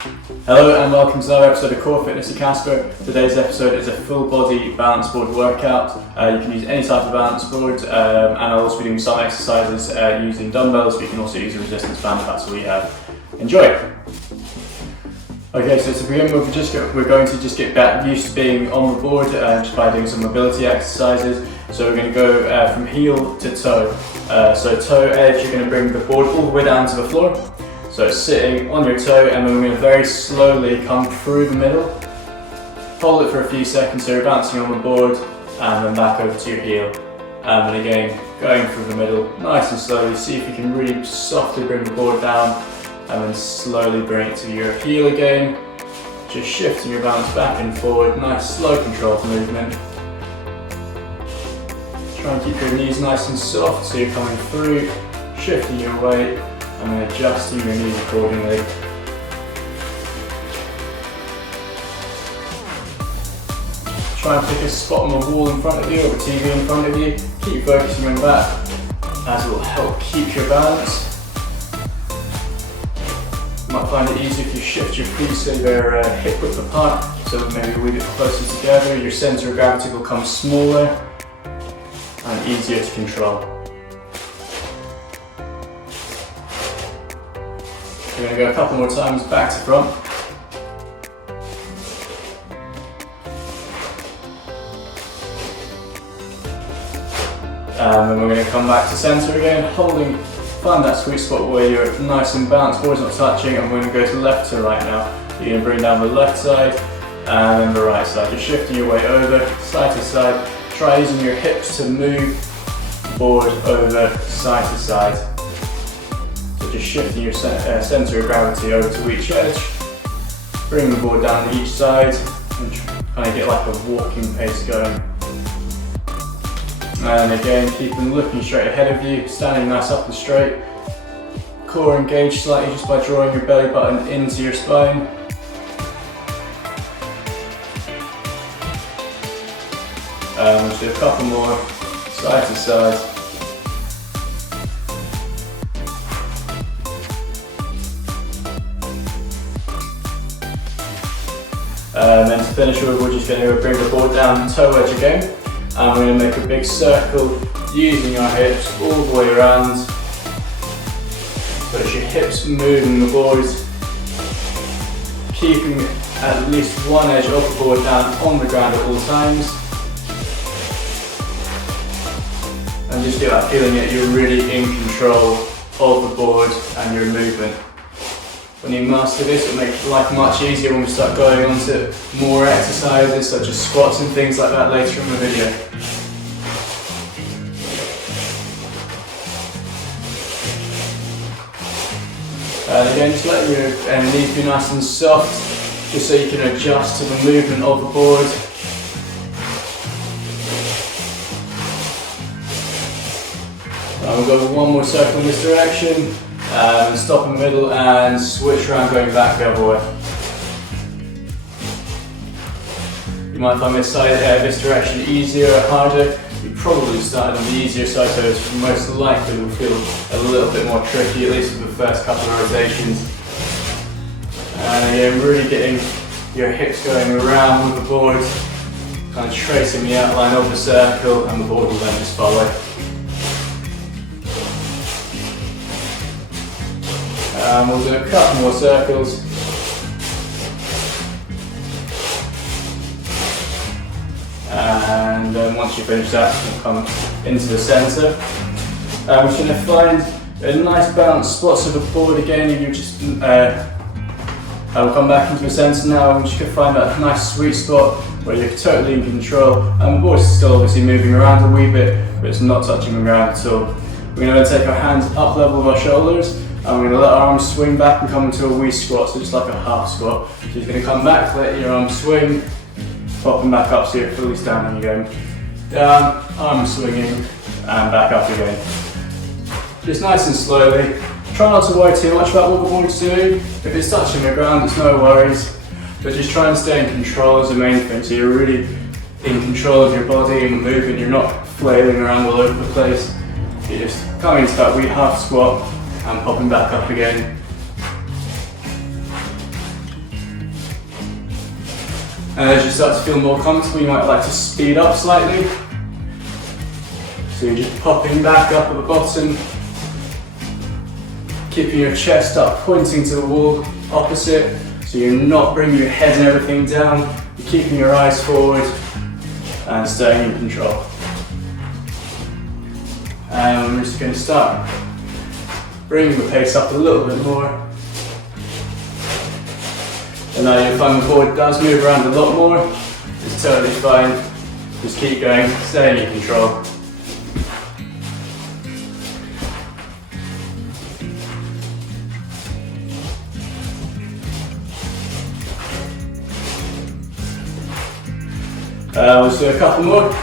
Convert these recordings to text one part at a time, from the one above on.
Hello and welcome to another episode of Core Fitness with Caspar. Today's episode is a full body balance board workout. You can use any type of balance board and I'll also be doing some exercises using dumbbells, but you can also use a resistance band if that's all you have. Enjoy! Okay, so to begin with, we're going to just get back used to being on the board just by doing some mobility exercises. So we're going to go from heel to toe. So toe edge, you're going to bring the board all the way down to the floor. So it's sitting on your toe, and then we're going to very slowly come through the middle. Hold it for a few seconds so you're bouncing on the board, and then back over to your heel. And then again, going through the middle, nice and slowly. See if you can really softly bring the board down, and then slowly bring it to your heel again. Just shifting your balance back and forward, nice slow controlled movement. Try and keep your knees nice and soft so you're coming through, shifting your weight, and then adjusting your knees accordingly. Try and pick a spot on the wall in front of you or the TV in front of you. Keep focusing on that, as it will help keep your balance. You might find it easier if you shift your feet so they're hip width apart, so maybe a wee bit closer together. Your centre of gravity will become smaller and easier to control. We're going to go a couple more times back to front. And then we're going to come back to centre again, find that sweet spot where you're nice and balanced, board's not touching, and we're going to go to left to right now. You're going to bring down the left side and then the right side. You're shifting your weight over, side to side. Try using your hips to move the board over side to side. Just shifting your centre of gravity over to each edge, bring the board down to each side and kind of get like a walking pace going. And again, keeping looking straight ahead of you, standing nice up and straight. Core engaged slightly just by drawing your belly button into your spine. Just do a couple more side to side. And then to finish with, we're just going to bring the board down toe edge again, and we're going to make a big circle using our hips all the way around. So it's your hips moving the board, keeping at least one edge of the board down on the ground at all times. And just get that feeling that you're really in control of the board and your movement. When you master this, it'll make life much easier when we start going on to more exercises such as squats and things like that later in the video. And again, just let your knees be nice and soft, just so you can adjust to the movement of the board. And we'll go one more circle in this direction. Stop in the middle and switch around, going back the other way. You might find this direction easier or harder. You probably started on the easier side, so it's most likely will feel a little bit more tricky, at least for the first couple of rotations. And again, really getting your hips going around with the board, kind of tracing the outline of the circle, and the board will then just follow. We'll do a couple more circles. And then once you finish that, we'll come into the centre. We're just going to find a nice balanced spot so the board again, you just we'll come back into the centre now, and we're just going to find that nice sweet spot where you're totally in control. And the board's still obviously moving around a wee bit, but it's not touching the ground at all. We're going to take our hands up level with our shoulders, and we're going to let our arms swing back and come into a wee squat, so just like a half squat. So you're going to come back, let your arms swing, pop them back up so you're fully standing again. Down, arms swinging, and back up again. Just nice and slowly. Try not to worry too much about what the board's doing. If it's touching the ground, it's no worries. But just try and stay in control is the main thing, so you're really in control of your body and the movement. You're not flailing around all over the place. You're just coming into that wee half squat and popping back up again. And as you start to feel more comfortable, you might like to speed up slightly. So you're just popping back up at the bottom, keeping your chest up, pointing to the wall opposite, so you're not bringing your head and everything down, you're keeping your eyes forward and staying in control. And we're just going to start bringing the pace up a little bit more. And now you'll find the board does move around a lot more. It's totally fine. Just keep going, staying in control. Let's do a couple more.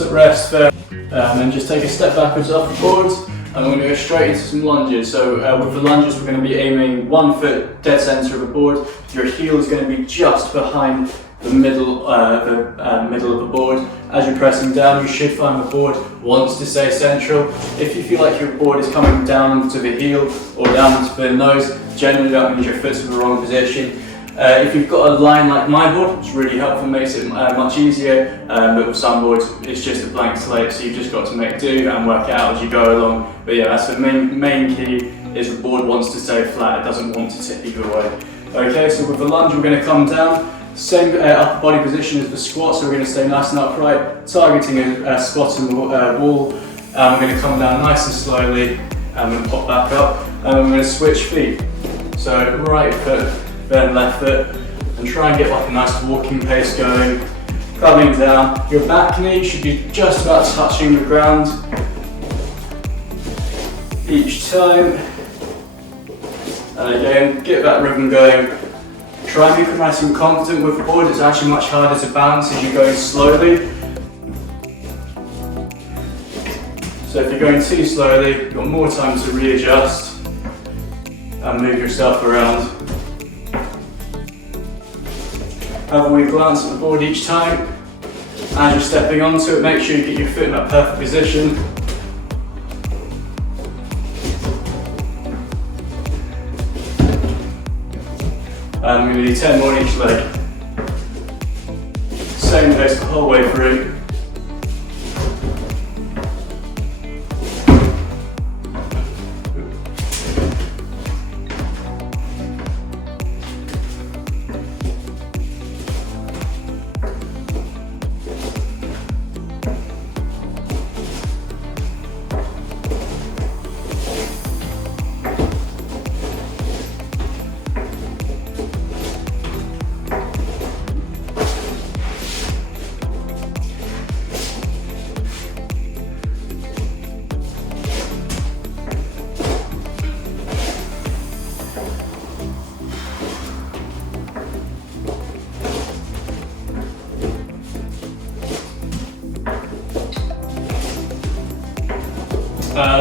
We'll rest there, and then just take a step backwards off the board, and we're going to go straight into some lunges. So with the lunges, we're going to be aiming 1 foot dead center of the board. Your heel is going to be just behind the middle of the board. As you're pressing down, you should find the board wants to stay central. If you feel like your board is coming down to the heel or down to the nose, generally that means your foot's in the wrong position. If you've got a line like my board, it's really helpful, makes it much easier, but with some boards it's just a blank slate, so you've just got to make do and work it out as you go along. But yeah, that's the main key, is the board wants to stay flat, it doesn't want to tip either way. Okay, so with the lunge we're going to come down, same upper body position as the squat, so we're going to stay nice and upright, targeting a spot in the wall. We're going to come down nice and slowly, and then pop back up, and we're going to switch feet. So right foot, then left foot, and try and get like a nice walking pace going. Coming down, your back knee should be just about touching the ground each time. And again, get that rhythm going. Try and be nice and confident with the board. It's actually much harder to balance as you're going slowly. So if you're going too slowly, you've got more time to readjust and move yourself around. Have a wee glance at the board each time. As you're stepping onto it, make sure you get your foot in that perfect position. And we're going to do 10 more on each leg. Same pace the whole way through.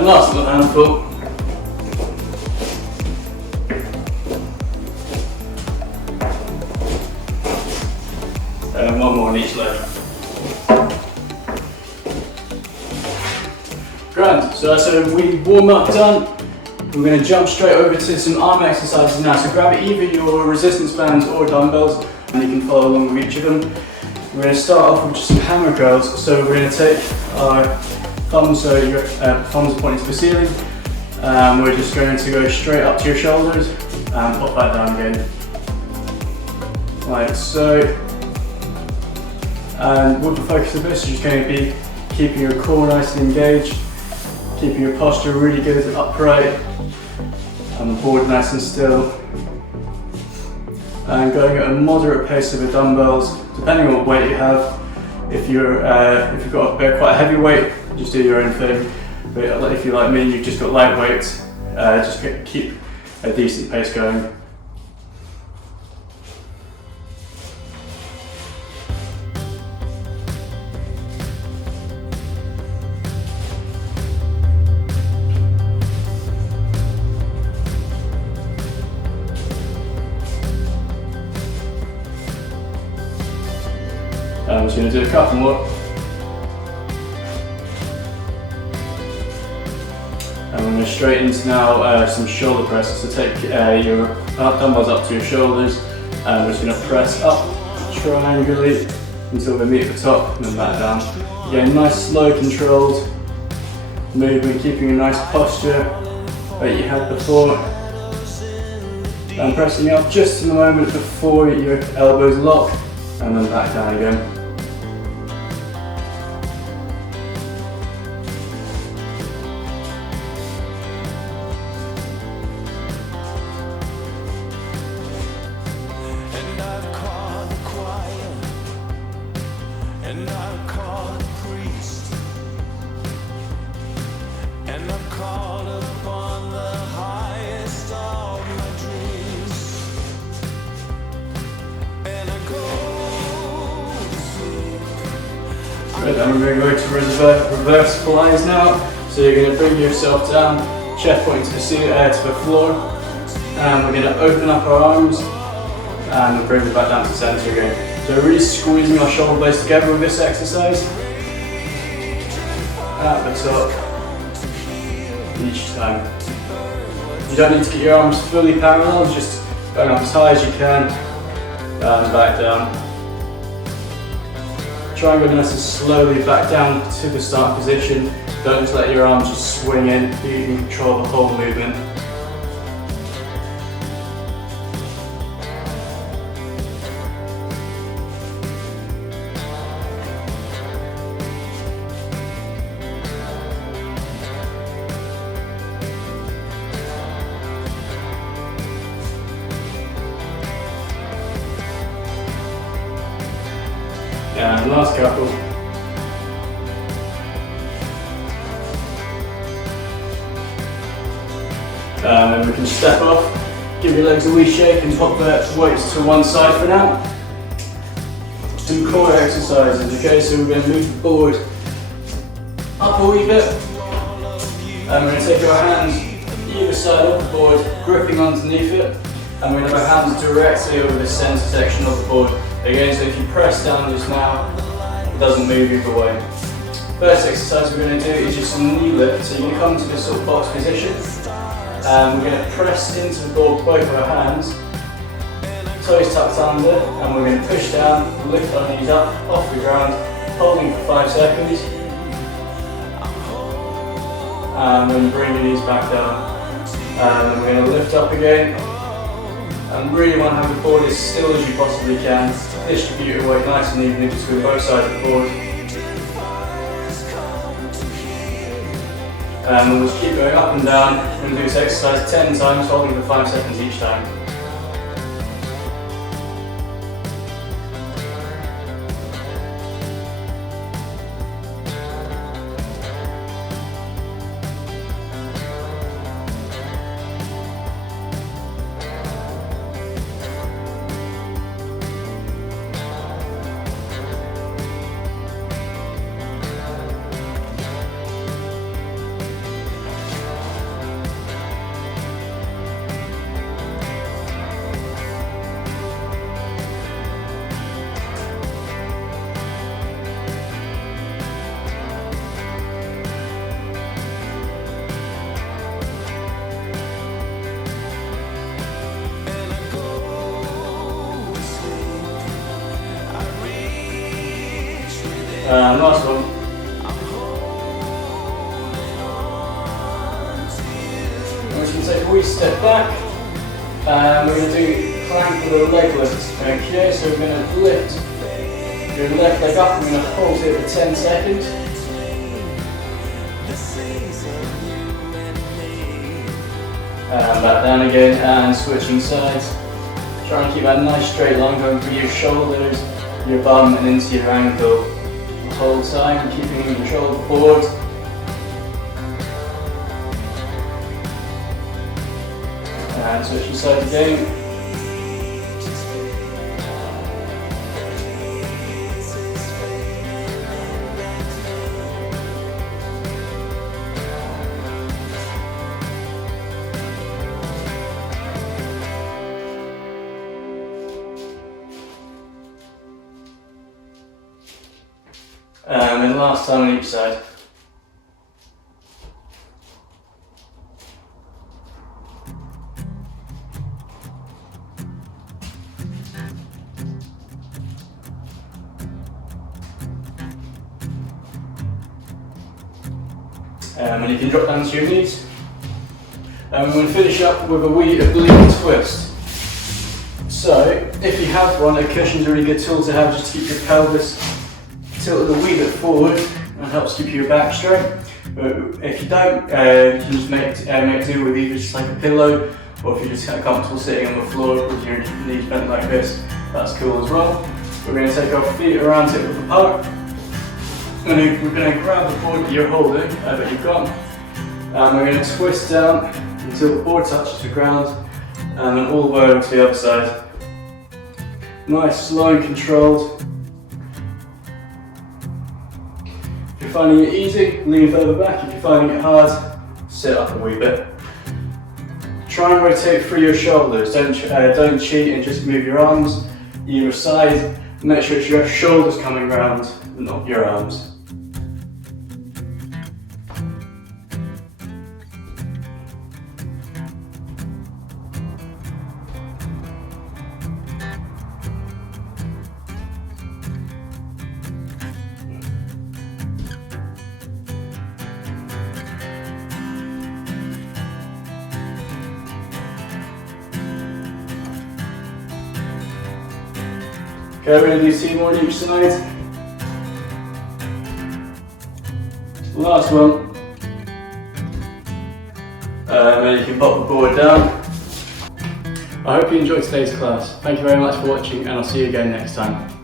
Last little handful. And one more on each leg. Grand. So that's a wee warm up done. We're going to jump straight over to some arm exercises now. So grab either your resistance bands or dumbbells, and you can follow along with each of them. We're going to start off with just some hammer curls. So we're going to take our thumbs, so your thumbs are pointing to the ceiling. We're just going to go straight up to your shoulders and pop that down again. Like so. And with the focus of this, you're just going to be keeping your core nice and engaged, keeping your posture really good, upright, and the board nice and still. And going at a moderate pace with the dumbbells, depending on what weight you have. If you've got quite a heavy weight, just do your own thing. But if you're like me, you've just got lightweight, just keep a decent pace going. I'm just going to do a couple more. we're going to straight into now some shoulder presses. So take your dumbbells up to your shoulders, and we're just going to press up triangulate until we meet the top and then back down. Again, nice slow controlled movement, keeping a nice posture that you had before. And pressing up just in the moment before your elbows lock, and then back down again. And we're going to go to reverse flies now. So you're going to bring yourself down, chest point to the floor, and we're going to open up our arms and bring it back down to center again. So really squeezing our shoulder blades together with this exercise. At the top, each time. You don't need to get your arms fully parallel, just going up as high as you can, and back down. Try and go nice and slowly back down to the start position. Don't just let your arms just swing in, you can control the whole movement. And last couple. And then we can step off, give your legs a wee shake and pop the weights to one side for now. Some core exercises, okay, so we're going to move the board up a wee bit. And we're going to take our hands either side of the board, gripping underneath it. And we're going to have our hands directly over the centre section of the board. Again, so if you press down just now, it doesn't move either way. First exercise we're going to do is just a knee lift. So you're going to come to this sort of box position. And we're going to press into the board with both of our hands, toes tucked under, and we're going to push down, lift our knees up, off the ground, holding for 5 seconds. And then bring your knees back down. And then we're going to lift up again. And really want to have the board as still as you possibly can. Distribute your weight nice and evenly between both sides of the board. And we'll just keep going up and down. We're going to do this exercise 10 times, holding for 5 seconds each time. Last one. We're just going to take a wee step back, and we're going to do plank with a leg lift. Okay, so we're going to lift your left leg up, and we're going to hold it for 10 seconds. And back down again, and switching sides. Try and keep that nice straight line going through your shoulders, your bum, and into your ankle. Whole time, keeping control of the board. And switching sides again. And then last time on each side. and you can drop down to your knees. And we're going to finish up with a wee oblique twist. So, if you have one, a cushion's a really good tool to have just to keep your pelvis tilted a wee bit forward and helps keep your back straight. But if you don't, you can just make do with either just like a pillow, or if you're just kind of comfortable sitting on the floor with your knees bent like this, that's cool as well. We're going to take our feet around hip width apart. We're going to grab the board that you're holding, that you've got, and we're going to twist down until the board touches the ground, and then all the way over to the other side. Nice, slow and controlled. If you're finding it easy, lean further back. If you're finding it hard, sit up a wee bit. Try and rotate through your shoulders. Don't cheat and just move your arms either side. Make sure it's your shoulders coming round, not your arms. Okay, we're going to do 2 more on each side. Last one. And then you can pop the board down. I hope you enjoyed today's class. Thank you very much for watching, and I'll see you again next time.